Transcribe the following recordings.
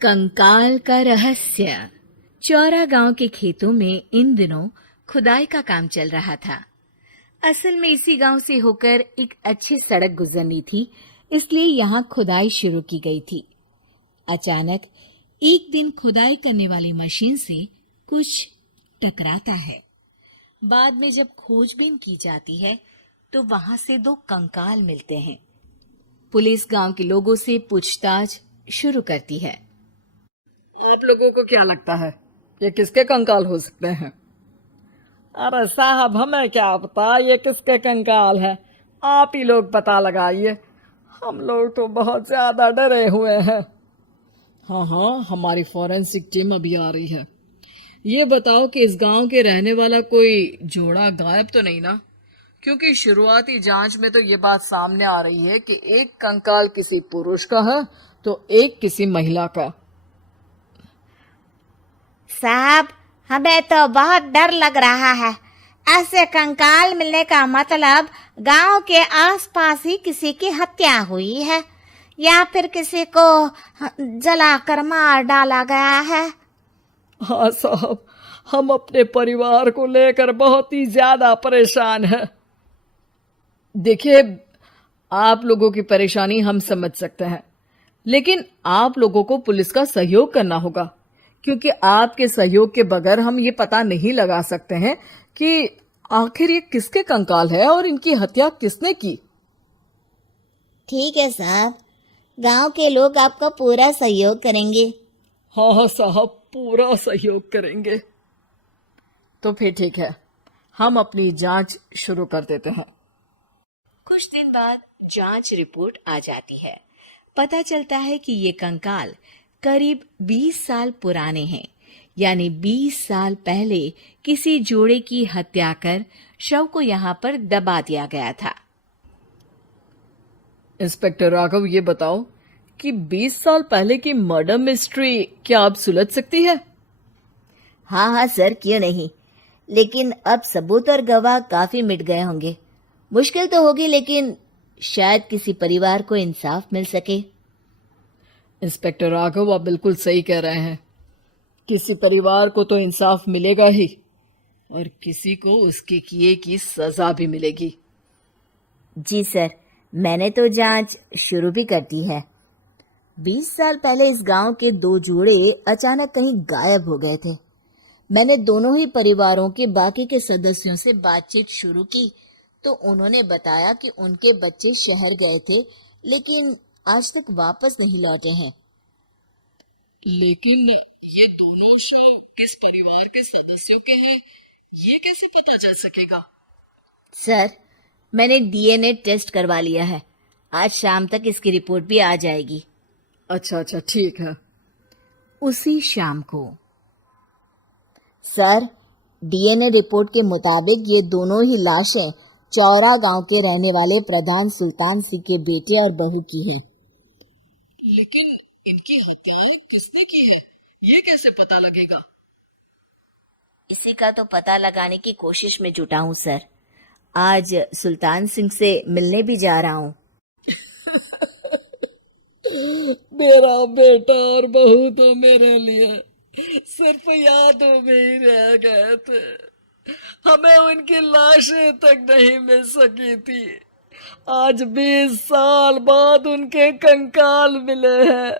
कंकाल का रहस्य। चौरा गांव के खेतों में इन दिनों खुदाई का काम चल रहा था। असल में इसी गांव से होकर एक अच्छी सड़क गुजरनी थी, इसलिए यहाँ खुदाई शुरू की गई थी। अचानक एक दिन खुदाई करने वाली मशीन से कुछ टकराता है। बाद में जब खोजबीन की जाती है तो वहां से दो कंकाल मिलते हैं। पुलिस गांव के लोगों से पूछताछ शुरू करती है। आप लोगों को क्या लगता है ये किसके कंकाल हो सकते हैं? अरे साहब, हमें क्या पता ये किसके कंकाल है। आप ही लोग पता लगाइए। हम लोग तो बहुत ज्यादा डरे हुए हैं। हाँ, हमारी फॉरेंसिक टीम अभी आ रही है। ये बताओ कि इस गांव के रहने वाला कोई जोड़ा गायब तो नहीं ना? क्योंकि शुरुआती जांच में तो ये बात सामने आ रही है कि एक कंकाल किसी पुरुष का है तो एक किसी महिला का। साहब, हमें तो बहुत डर लग रहा है। ऐसे कंकाल मिलने का मतलब गांव के आसपास ही किसी की हत्या हुई है या फिर किसी को जलाकर मार डाला गया है। हाँ साहब, हम अपने परिवार को लेकर बहुत ही ज्यादा परेशान हैं। देखिए, आप लोगों की परेशानी हम समझ सकते हैं, लेकिन आप लोगों को पुलिस का सहयोग करना होगा, क्योंकि आपके सहयोग के बगैर हम ये पता नहीं लगा सकते हैं कि आखिर ये किसके कंकाल है और इनकी हत्या किसने की। ठीक है साहब, गांव के लोग आपका पूरा सहयोग करेंगे। हाँ साहब, पूरा सहयोग करेंगे। तो फिर ठीक है, हम अपनी जांच शुरू कर देते हैं। कुछ दिन बाद जांच रिपोर्ट आ जाती है। पता चलता है कि ये कंकाल करीब 20 साल पुराने हैं, यानी 20 साल पहले किसी जोड़े की हत्या कर शव को यहाँ पर दबा दिया गया था। इंस्पेक्टर राघव, ये बताओ कि 20 साल पहले की मर्डर मिस्ट्री क्या आप सुलझ सकती है? हाँ सर, क्यों नहीं। लेकिन अब सबूत और गवाह काफी मिट गए होंगे। मुश्किल तो होगी, लेकिन शायद किसी परिवार को इंसाफ मिल सके। इंस्पेक्टर राघव, आप बिल्कुल सही कह रहे हैं। किसी परिवार को तो इंसाफ मिलेगा ही और किसी को उसके किए की सजा भी मिलेगी। जी सर, मैंने तो जांच शुरू भी कर दी है। 20 साल पहले इस गांव के दो जोड़े अचानक कहीं गायब हो गए थे। मैंने दोनों ही परिवारों के बाकी के सदस्यों से बातचीत शुरू की तो उन्होंने बताया कि उनके बच्चे शहर गए थे, लेकिन आज तक वापस नहीं लौटे हैं। लेकिन ये दोनों शव किस परिवार के सदस्यों के हैं, ये कैसे पता चल सकेगा? सर, मैंने डीएनए टेस्ट करवा लिया है। आज शाम तक इसकी रिपोर्ट भी आ जाएगी। अच्छा, ठीक है। उसी शाम को सर, डीएनए रिपोर्ट के मुताबिक ये दोनों ही लाशें चौरा गांव के रहने वाले प्रधान सुल्तान सिंह के बेटे और बहू की हैं। लेकिन इनकी हत्याएं किसने की है, ये कैसे पता लगेगा? इसी का तो पता लगाने की कोशिश में जुटा हूँ सर। आज सुल्तान सिंह से मिलने भी जा रहा हूँ। मेरा बेटा और बहू तो मेरे लिए सिर्फ यादों में ही रह गए थे। हमें उनकी लाशें तक नहीं मिल सकी थी। आज 20 साल बाद उनके कंकाल मिले हैं।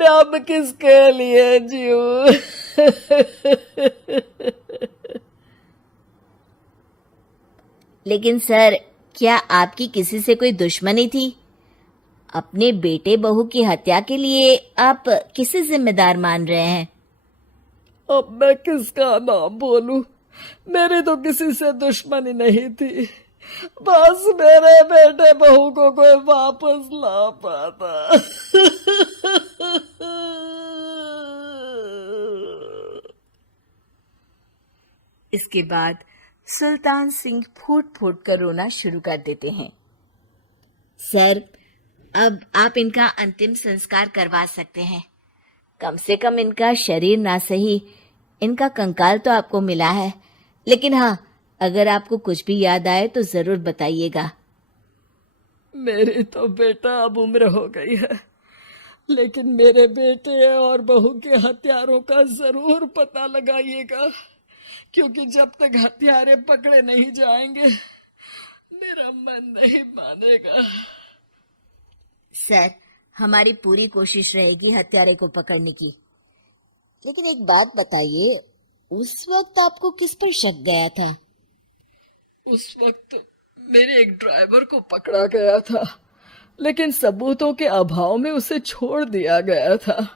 मैं अब किसके लिए जीऊं? लेकिन सर, क्या आपकी किसी से कोई दुश्मनी थी? अपने बेटे बहू की हत्या के लिए आप किसे जिम्मेदार मान रहे हैं? अब मैं किसका नाम बोलूं? मेरी तो किसी से दुश्मनी नहीं थी। बस मेरे बेटे बहू को कोई वापस ला पाता। इसके बाद सुल्तान सिंह फूट फूट कर रोना शुरू कर देते हैं। सर, अब आप इनका अंतिम संस्कार करवा सकते हैं। कम से कम इनका शरीर ना सही, इनका कंकाल तो आपको मिला है। लेकिन हाँ, अगर आपको कुछ भी याद आए तो जरूर बताइएगा। मेरी तो बेटा अब उम्र हो गई है। लेकिन मेरे बेटे और बहू के हत्यारों का जरूर पता लगाइएगा, क्योंकि जब तक हत्यारे पकड़े नहीं जाएंगे मेरा मन नहीं मानेगा। सर, हमारी पूरी कोशिश रहेगी हत्यारे को पकड़ने की। लेकिन एक बात बताइए, उस वक्त आपको किस पर शक गया था? उस वक्त मेरे एक ड्राइवर को पकड़ा गया था, लेकिन सबूतों के अभाव में उसे छोड़ दिया गया था।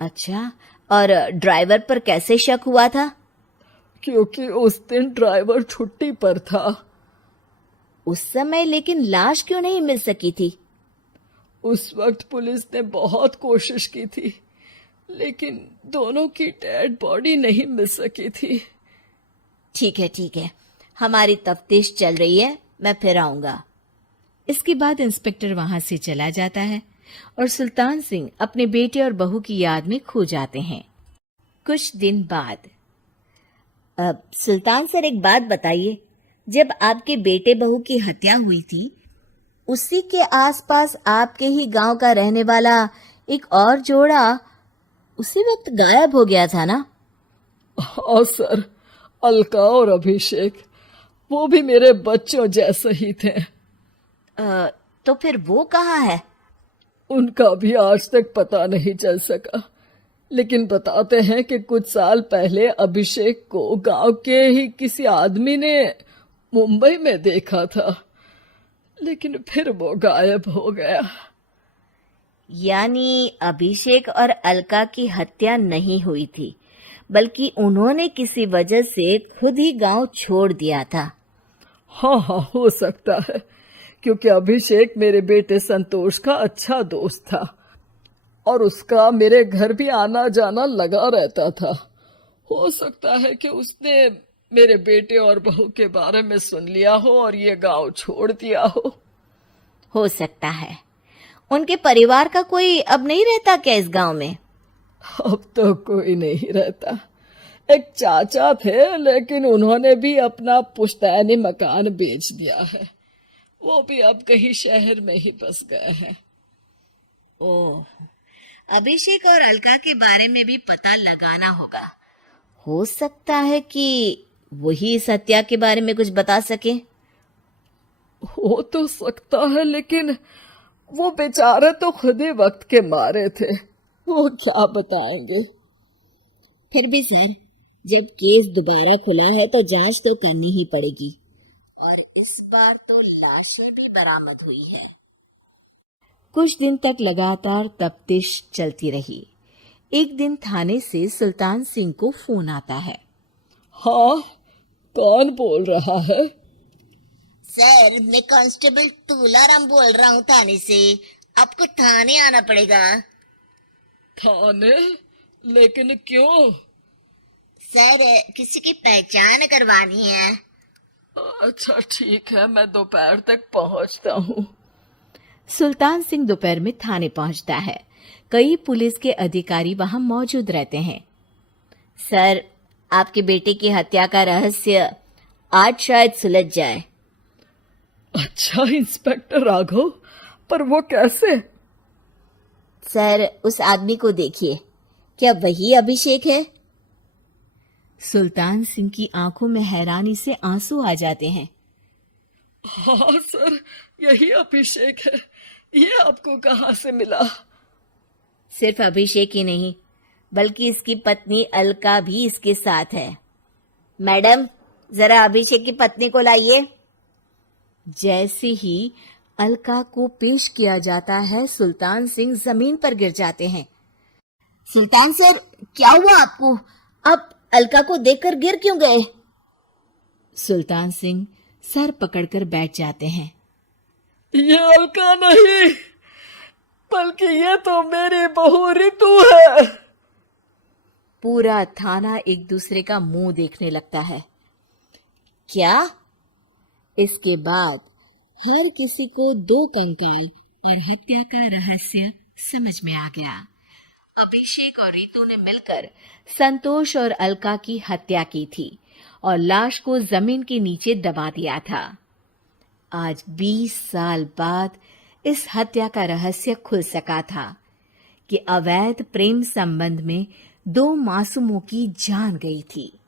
अच्छा, और ड्राइवर पर कैसे शक हुआ था? क्योंकि उस दिन ड्राइवर छुट्टी पर था। उस समय लेकिन लाश क्यों नहीं मिल सकी थी? उस वक्त पुलिस ने बहुत कोशिश की थी, लेकिन दोनों की डेड बॉडी नहीं मिल सकी थी। ठीक है, हमारी तफ्तीश चल रही है, मैं फिर आऊंगा। इसके बाद इंस्पेक्टर वहां से चला जाता है और सुल्तान सिंह अपने बेटे और बहू की याद में खो जाते हैं। कुछ दिन बाद सुल्तान सर, एक बात बताइए, जब आपके बेटे बहू की हत्या हुई थी, उसी के आसपास आपके ही गांव का रहने वाला एक और जोड़ा उसी वक्त गायब हो गया था ना? हाँ सर, अलका और अभिषेक, वो भी मेरे बच्चों जैसे ही थे। तो फिर वो कहाँ है? उनका भी आज तक पता नहीं चल सका, लेकिन बताते हैं कि कुछ साल पहले अभिषेक को गांव के ही किसी आदमी ने मुंबई में देखा था, लेकिन फिर वो गायब हो गया। यानी अभिषेक और अलका की हत्या नहीं हुई थी, बल्कि उन्होंने किसी वजह से खुद ही गांव छोड़ दिया था। हाँ, हो सकता है, क्योंकि अभिषेक मेरे बेटे संतोष का अच्छा दोस्त था और उसका मेरे घर भी आना जाना लगा रहता था। हो सकता है कि उसने मेरे बेटे और बहू के बारे में सुन लिया हो और ये गांव छोड़ दिया हो सकता है। उनके परिवार का कोई अब नहीं रहता क्या इस गांव में? अब तो कोई नहीं रहता। एक चाचा थे, लेकिन उन्होंने भी अपना पुश्तैनी मकान बेच दिया है। वो भी अब कहीं शहर में ही बस गए हैं। ओह, अभिषेक और अलका के बारे में भी पता लगाना होगा। हो सकता है कि वही इस हत्या के बारे में कुछ बता सके। हो तो सकता है, लेकिन वो बेचारे तो खुद ही वक्त के मारे थे, वो क्या बताएंगे। फिर भी सर, जब केस दोबारा खुला है तो जांच तो करनी ही पड़ेगी, और इस बार तो लाशें भी बरामद हुई है। कुछ दिन तक लगातार तफ्तीश चलती रही। एक दिन थाने से सुल्तान सिंह को फोन आता है। हाँ, कौन बोल रहा है? सर, मैं कांस्टेबल तुलाराम बोल रहा हूँ थाने से। आपको थाने आना पड़ेगा। थाने? लेकिन क्यों? सर, किसी की पहचान करवानी है। अच्छा ठीक है, मैं दोपहर तक पहुंचता हूँ। सुल्तान सिंह दोपहर में थाने पहुंचता है। कई पुलिस के अधिकारी वहां मौजूद रहते हैं। सर, आपके बेटे की हत्या का रहस्य आज शायद सुलझ जाए। अच्छा इंस्पेक्टर राघव, पर वो कैसे? सर, उस आदमी को देखिए, क्या वही अभिषेक है? सुल्तान सिंह की आंखों में हैरानी से आंसू आ जाते हैं। हाँ सर, यही अभिषेक है। ये आपको कहाँ से मिला? सिर्फ अभिषेक ही नहीं, बल्कि इसकी पत्नी अलका भी इसके साथ है। मैडम, जरा अभिषेक की पत्नी को लाइए। जैसे ही अलका को पेश किया जाता है, सुल्तान सिंह जमीन पर गिर जाते हैं। सुल्तान सर, क्या हुआ आपको? आप अलका को देखकर गिर क्यों गए? सुल्तान सिंह सर पकड़कर बैठ जाते हैं। ये अलका नहीं, बल्कि ये तो मेरी बहू रितु है। पूरा थाना एक दूसरे का मुंह देखने लगता है। क्या? इसके बाद हर किसी को दो कंकाल और हत्या का रहस्य समझ में आ गया। अभिषेक और रितु ने मिलकर संतोष और अलका की हत्या की थी और लाश को जमीन के नीचे दबा दिया था। आज 20 साल बाद इस हत्या का रहस्य खुल सका था कि अवैध प्रेम संबंध में 2 मासूमों की जान गई थी।